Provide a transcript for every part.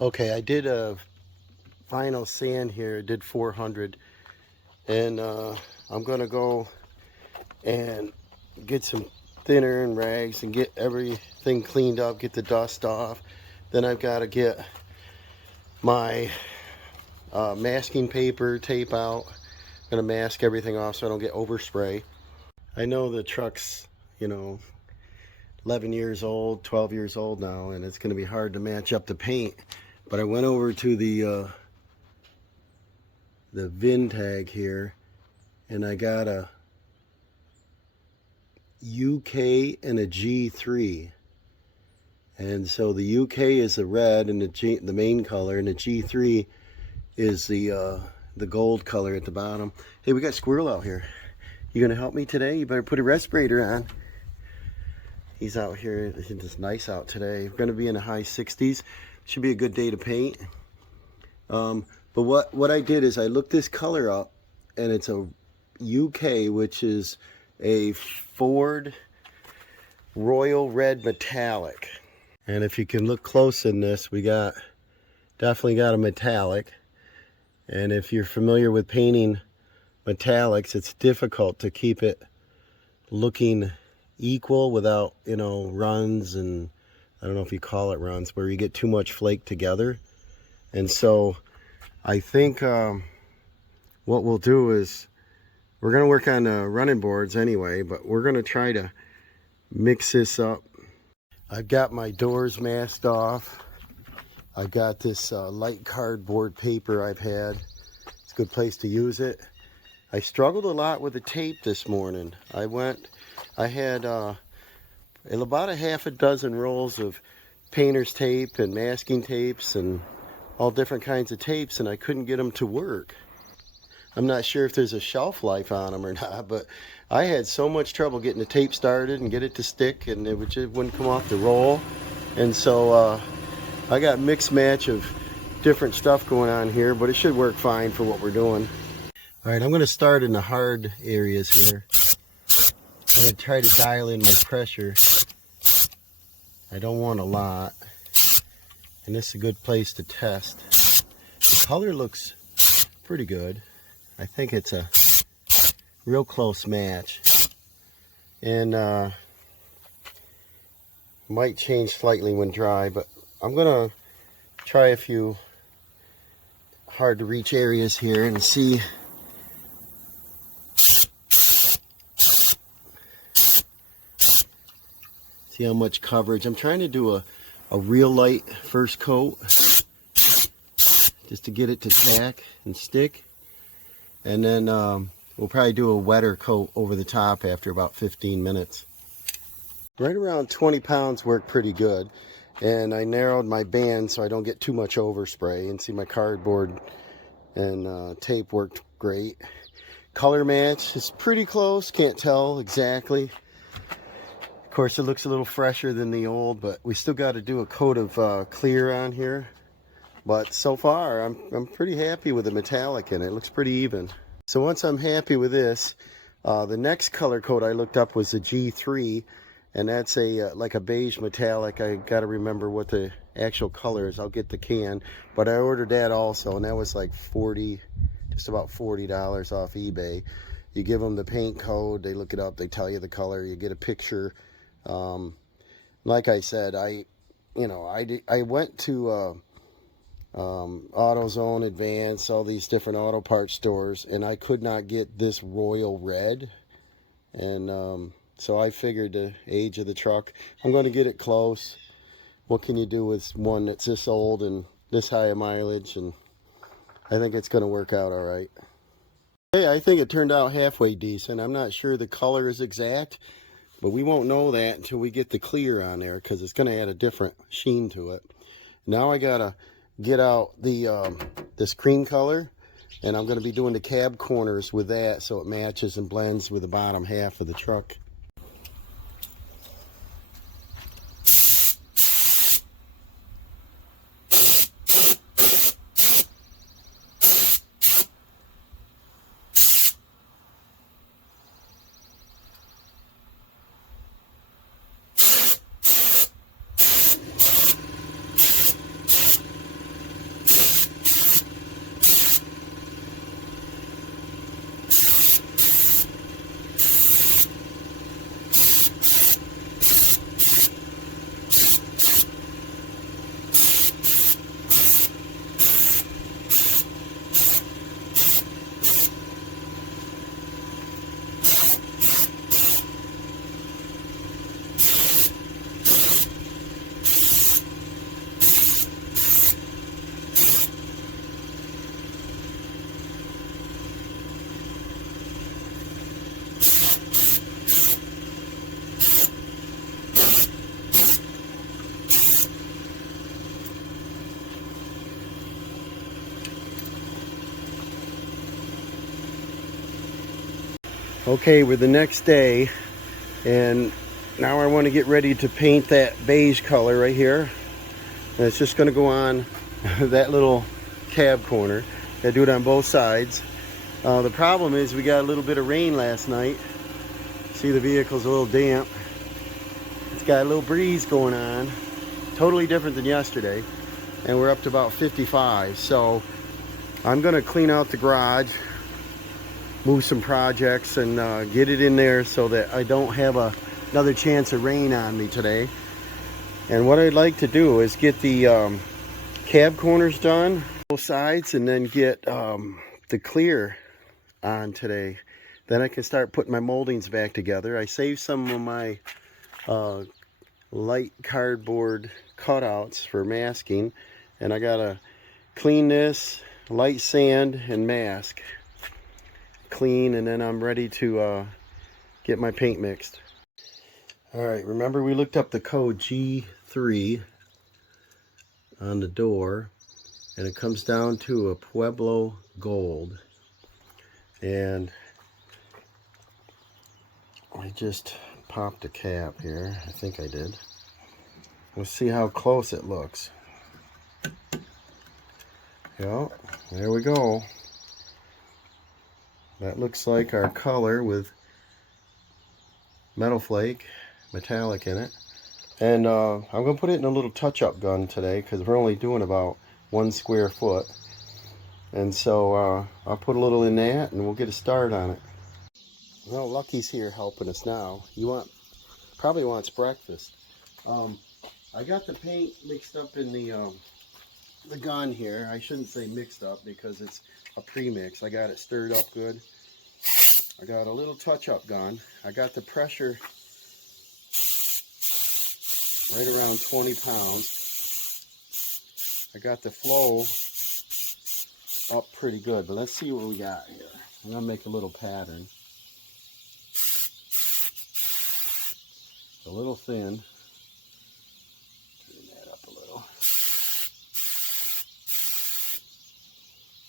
Okay, I did a final sand here. I did 400, and I'm gonna go and get some thinner and rags and get everything cleaned up, get the dust off. Then I've got to get my masking paper tape out. I'm gonna mask everything off so I don't get overspray. I know the truck's 11 years old, 12 years old now, and it's gonna be hard to match up the paint. But I went over to the VIN tag here, and I got a UK and a G3. And so the UK is the red and the main color, and the G3 is the gold color at the bottom. Hey, we got squirrel out here. You gonna help me today? You better put a respirator on. He's out here. It's nice out today. We're gonna be in the high 60s. Should be a good day to paint. But what I did is I looked this color up, and it's a UK, which is a Ford Royal Red Metallic. And if you can look close in this, we definitely got a metallic. And if you're familiar with painting metallics, it's difficult to keep it looking equal without, runs, and I don't know if you call it runs, where you get too much flake together. And so I think what we'll do is we're going to work on the running boards anyway, but we're going to try to mix this up. I've got my doors masked off. I've got this light cardboard paper I've had. It's a good place to use it. I struggled a lot with the tape this morning. I had about a half a dozen rolls of painter's tape and masking tapes and all different kinds of tapes, and I couldn't get them to work. I'm not sure if there's a shelf life on them or not, but I had so much trouble getting the tape started and get it to stick, and it just wouldn't come off the roll. And so I got mixed match of different stuff going on here, but it should work fine for what we're doing. All right, I'm going to start in the hard areas here. I'm going to try to dial in my pressure. I don't want a lot, and this is a good place to test. The color looks pretty good. I think it's a real close match, and might change slightly when dry, but I'm gonna try a few hard to reach areas here and see how much coverage. I'm trying to do a real light first coat just to get it to tack and stick, and then we'll probably do a wetter coat over the top after about 15 minutes. Right around 20 pounds worked pretty good, and I narrowed my band so I don't get too much overspray. And see, my cardboard and tape worked great. Color match is pretty close, can't tell exactly. Of course, it looks a little fresher than the old, but we still got to do a coat of clear on here. But so far, I'm pretty happy with the metallic in it. It looks pretty even. So once I'm happy with this, the next color coat I looked up was the G3, and that's like a beige metallic. I got to remember what the actual color is. I'll get the can, but I ordered that also, and that was like just about $40 off eBay. You give them the paint code, they look it up, they tell you the color, you get a picture. Like I said, I went to AutoZone, Advance, all these different auto parts stores, and I could not get this royal red, and so I figured the age of the truck, I'm going to get it close. What can you do with one that's this old and this high a mileage? And I think it's going to work out all right. Hey, I think it turned out halfway decent. I'm not sure the color is exact, but we won't know that until we get the clear on there, because it's going to add a different sheen to it. Now I got to get out the this cream color, and I'm going to be doing the cab corners with that so it matches and blends with the bottom half of the truck. Okay, we're the next day, and now I want to get ready to paint that beige color right here. And it's just going to go on that little cab corner. Gotta do it on both sides. The problem is we got a little bit of rain last night. See, the vehicle's a little damp. It's got a little breeze going on. Totally different than yesterday. And we're up to about 55. So I'm going to clean out the garage, move some projects, and get it in there so that I don't have another chance of rain on me today. And what I'd like to do is get the cab corners done, both sides, and then get the clear on today. Then I can start putting my moldings back together. I saved some of my light cardboard cutouts for masking, and I gotta clean this, light sand and mask, clean, and then I'm ready to get my paint mixed. Alright, remember we looked up the code G3 on the door, and it comes down to a Pueblo Gold. And I just popped a cap here. I think I did. Let's see how close it looks. Yeah, there we go. That looks like our color with metal flake, metallic in it. And I'm going to put it in a little touch-up gun today because we're only doing about 1 square foot. And so I'll put a little in that and we'll get a start on it. Well, Lucky's here helping us now. Probably wants breakfast. I got the paint mixed up in the gun here. I shouldn't say mixed up because it's a pre-mix. I got it stirred up good. I got a little touch-up gun. I got the pressure right around 20 pounds. I got the flow up pretty good, but let's see what we got here. I'm gonna make a little pattern. A little thin. Turn that up a little.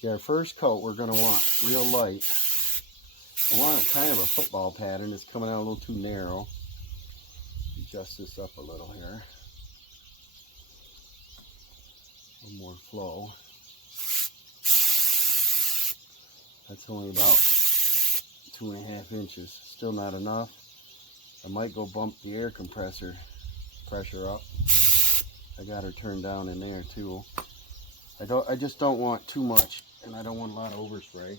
Yeah, our first coat we're gonna want real light. I want kind of a football pattern. It's coming out a little too narrow. Adjust this up a little here. A little more flow. That's only about 2.5 inches. Still not enough. I might go bump the air compressor pressure up. I got her turned down in there too. I just don't want too much, and I don't want a lot of overspray.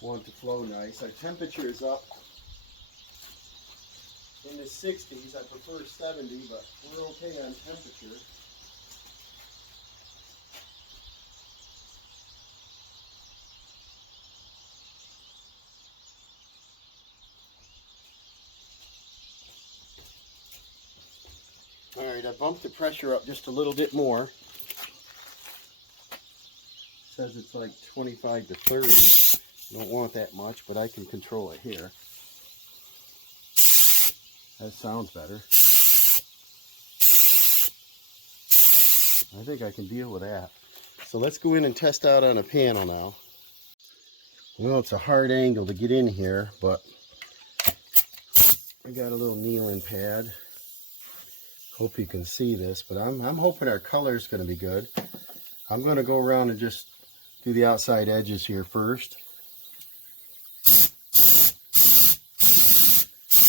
Want it to flow nice. Our temperature is up in the 60s. I prefer 70, but we're okay on temperature. Alright, I bumped the pressure up just a little bit more. It says it's like 25 to 30. Don't want that much, but I can control it here. That sounds better. I think I can deal with that. So let's go in and test out on a panel now. Well, it's a hard angle to get in here, but I got a little kneeling pad. Hope you can see this, but I'm hoping our color is going to be good. I'm going to go around and just do the outside edges here first.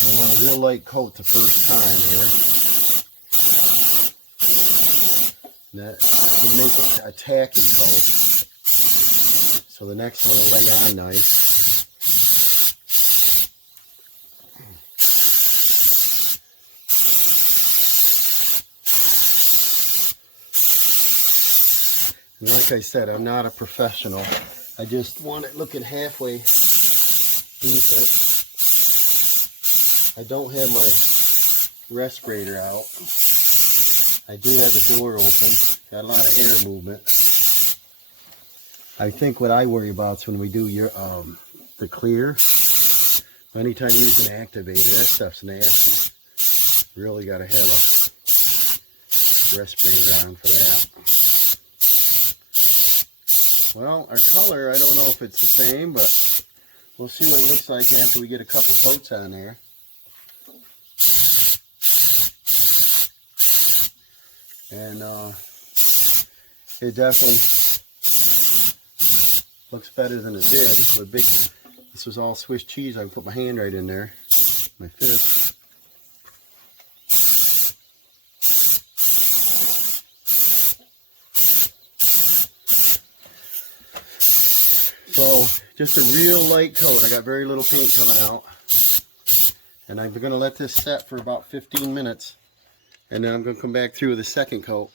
I want a real light coat the first time here. That will make it a tacky coat, so the next one will lay on nice. And like I said, I'm not a professional. I just want it looking halfway decent. I don't have my respirator out. I do have the door open. Got a lot of air movement. I think what I worry about is when we do the clear. Anytime you use an activator, that stuff's nasty. Really got to have a respirator on for that. Well, our color, I don't know if it's the same, but we'll see what it looks like after we get a couple coats on there. And it definitely looks better than it did. This was all Swiss cheese. I can put my hand right in there, my fist. So just a real light coat. I got very little paint coming out. And I'm going to let this set for about 15 minutes. And then I'm going to come back through with a second coat.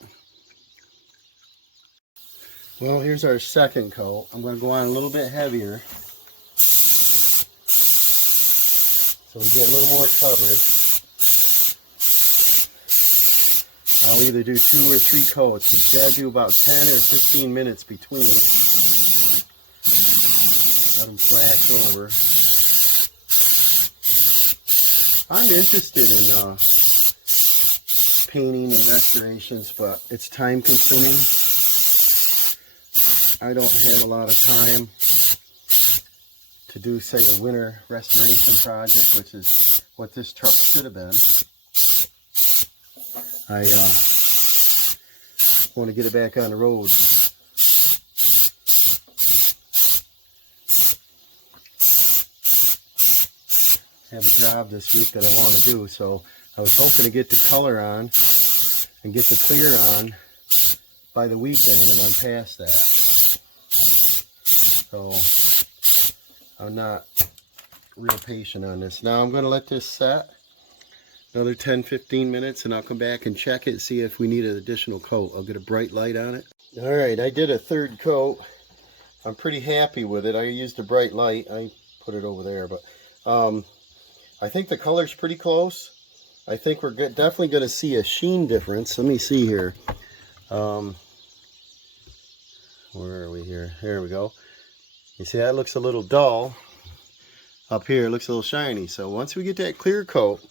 Well, here's our second coat. I'm going to go on a little bit heavier, so we get a little more coverage. I'll either do 2 or 3 coats. You got to do about 10 or 15 minutes between. Let them flash over. I'm interested in painting and restorations, but it's time consuming. I don't have a lot of time to do, say, a winter restoration project, which is what this truck should have been. I want to get it back on the road. I have a job this week that I want to do, so I was hoping to get the color on and get the clear on by the weekend, and I'm past that. So I'm not real patient on this. Now I'm going to let this set another 10-15 minutes, and I'll come back and check it, see if we need an additional coat. I'll get a bright light on it. Alright, I did a third coat. I'm pretty happy with it. I used a bright light. I put it over there, but I think the color's pretty close. I think we're definitely going to see a sheen difference. Let me see here. Where are we here? There we go. You see, that looks a little dull. Up here, it looks a little shiny. So once we get that clear coat,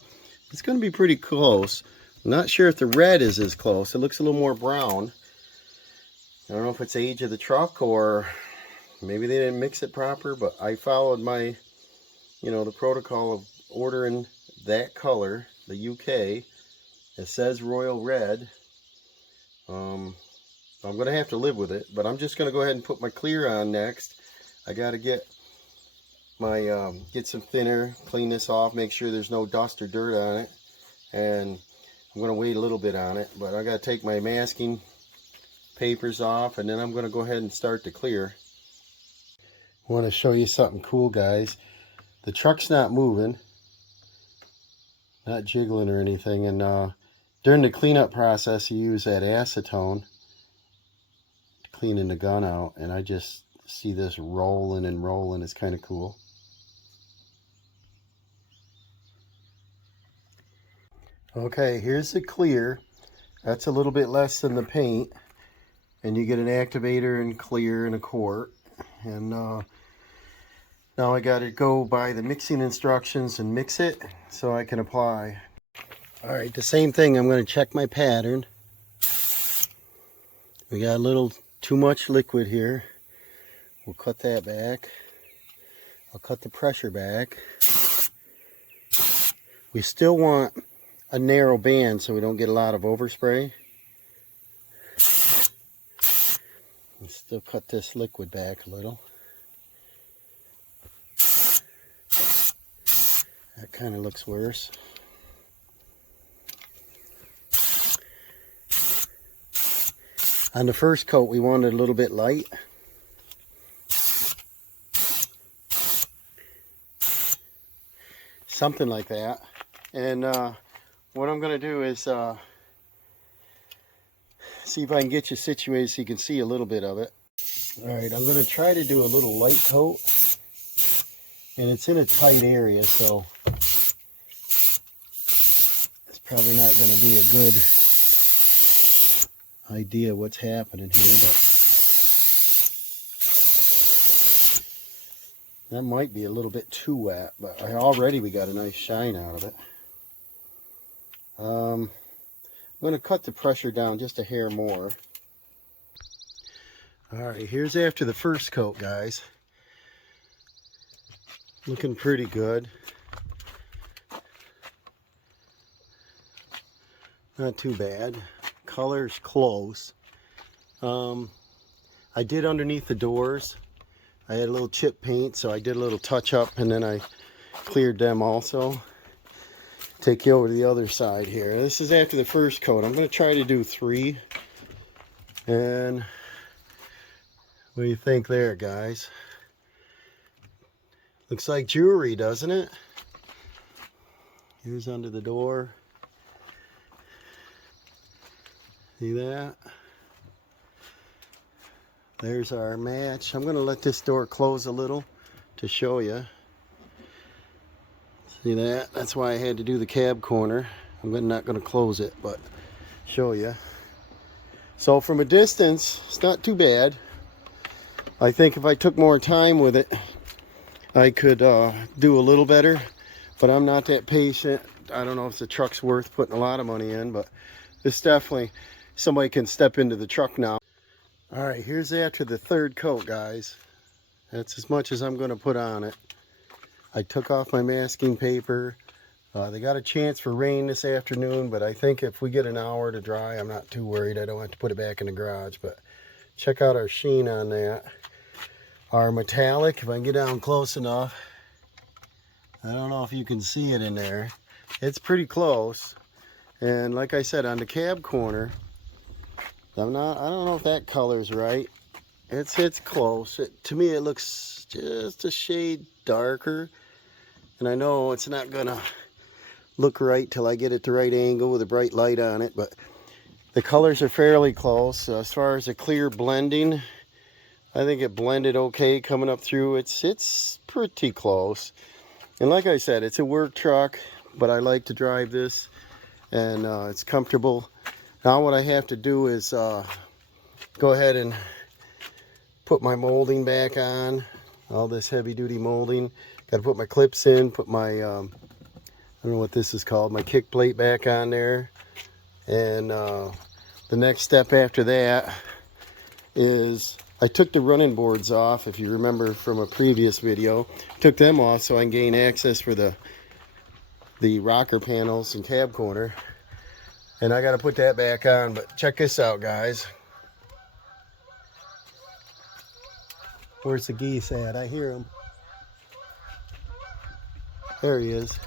it's going to be pretty close. I'm not sure if the red is as close. It looks a little more brown. I don't know if it's age of the truck or maybe they didn't mix it proper, but I followed my, the protocol of ordering that color, the UK. It says royal red. I'm going to have to live with it, but I'm just going to go ahead and put my clear on next. I got to get my get some thinner, clean this off, make sure there's no dust or dirt on it, and I'm going to wait a little bit on it, but I got to take my masking papers off, and then I'm going to go ahead and start to clear. I want to show you something cool, guys. The truck's not moving, not jiggling or anything, and during the cleanup process you use that acetone to cleaning the gun out, and I just see this rolling and rolling. It's kind of cool. Okay, here's the clear. That's a little bit less than the paint, and you get an activator and clear in a quart. And now I got to go by the mixing instructions and mix it so I can apply. Alright, the same thing. I'm going to check my pattern. We got a little too much liquid here. We'll cut that back. I'll cut the pressure back. We still want a narrow band so we don't get a lot of overspray. And still cut this liquid back a little. That kind of looks worse. On the first coat we wanted a little bit light. Something like that. And what I'm going to do is see if I can get you situated so you can see a little bit of it. Alright, I'm going to try to do a little light coat. And it's in a tight area, so it's probably not going to be a good idea what's happening here, but that might be a little bit too wet, but already we got a nice shine out of it. I'm going to cut the pressure down just a hair more. Alright, here's after the first coat, guys. Looking pretty good. Not too bad. Color's close. I did underneath the doors. I had a little chip paint, so I did a little touch up, and then I cleared them also. Take you over to the other side here. This is after the first coat. I'm going to try to do 3. And what do you think there, guys? Looks like jewelry, doesn't it? Here's under the door. See that? There's our match. I'm going to let this door close a little to show you. See that? That's why I had to do the cab corner. I'm not going to close it, but show you. So from a distance, it's not too bad. I think if I took more time with it, I could do a little better, but I'm not that patient. I don't know if the truck's worth putting a lot of money in, but this definitely, somebody can step into the truck now. All right, here's after the 3rd coat, guys. That's as much as I'm going to put on it. I took off my masking paper. They got a chance for rain this afternoon, but I think if we get an hour to dry, I'm not too worried. I don't have to put it back in the garage, but check out our sheen on that. Our metallic, if I can get down close enough. I don't know if you can see it in there. It's pretty close. And like I said, on the cab corner, I don't know if that color's right. It's close. To me, it looks just a shade darker. And I know it's not gonna look right till I get it the right angle with a bright light on it, but the colors are fairly close. As far as the clear blending, I think it blended okay coming up through. It's pretty close. And like I said, it's a work truck, but I like to drive this, and it's comfortable. Now what I have to do is go ahead and put my molding back on, all this heavy duty molding. Got to put my clips in, put my, I don't know what this is called, my kick plate back on there. And the next step after that is I took the running boards off, if you remember from a previous video. Took them off so I can gain access for the rocker panels and cab corner. And I got to put that back on, but check this out, guys. Where's the geese at? I hear them. There he is.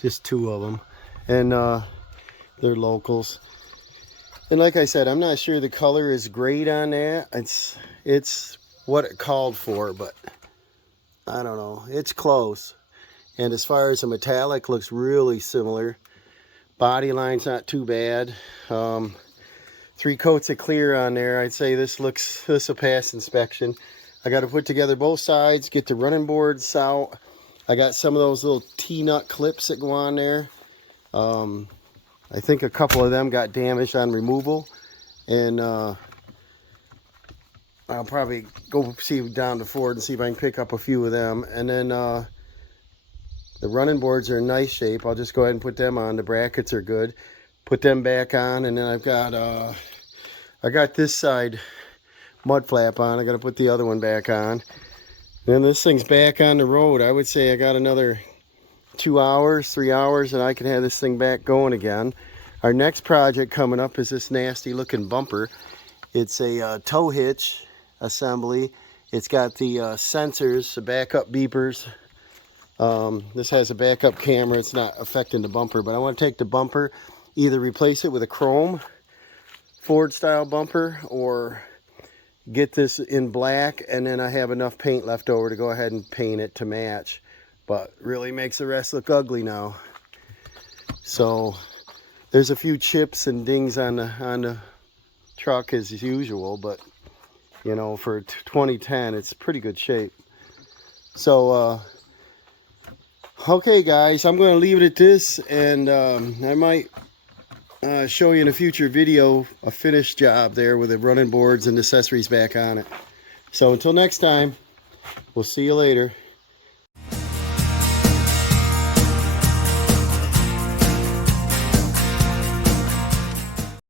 Just 2 of them. And they're locals. And like I said, I'm not sure the color is great on that. It's what it called for, but I don't know. It's close. And as far as the metallic, looks really similar. Body line's not too bad. 3 coats of clear on there. I'd say this will pass inspection. I got to put together both sides, get the running boards out. I got some of those little T-nut clips that go on there. I think a couple of them got damaged on removal, and I'll probably go see down to Ford and see if I can pick up a few of them. And then the running boards are in nice shape. I'll just go ahead and put them on. The brackets are good. Put them back on, and then I've got I got this side mud flap on. I got to put the other one back on. Then this thing's back on the road. I would say I got another 2 hours, 3 hours, and I can have this thing back going again. Our next project coming up is this nasty looking bumper. It's a tow hitch assembly. It's got the sensors, the backup beepers. This has a backup camera. It's not affecting the bumper, but I want to take the bumper, either replace it with a chrome Ford style bumper, or get this in black, and then I have enough paint left over to go ahead and paint it to match. But really makes the rest look ugly now. So there's a few chips and dings on the truck as usual, but you know, for 2010 it's pretty good shape. So okay guys, I'm going to leave it at this, and I might show you in a future video a finished job there with the running boards and accessories back on it. So until next time, we'll see you later.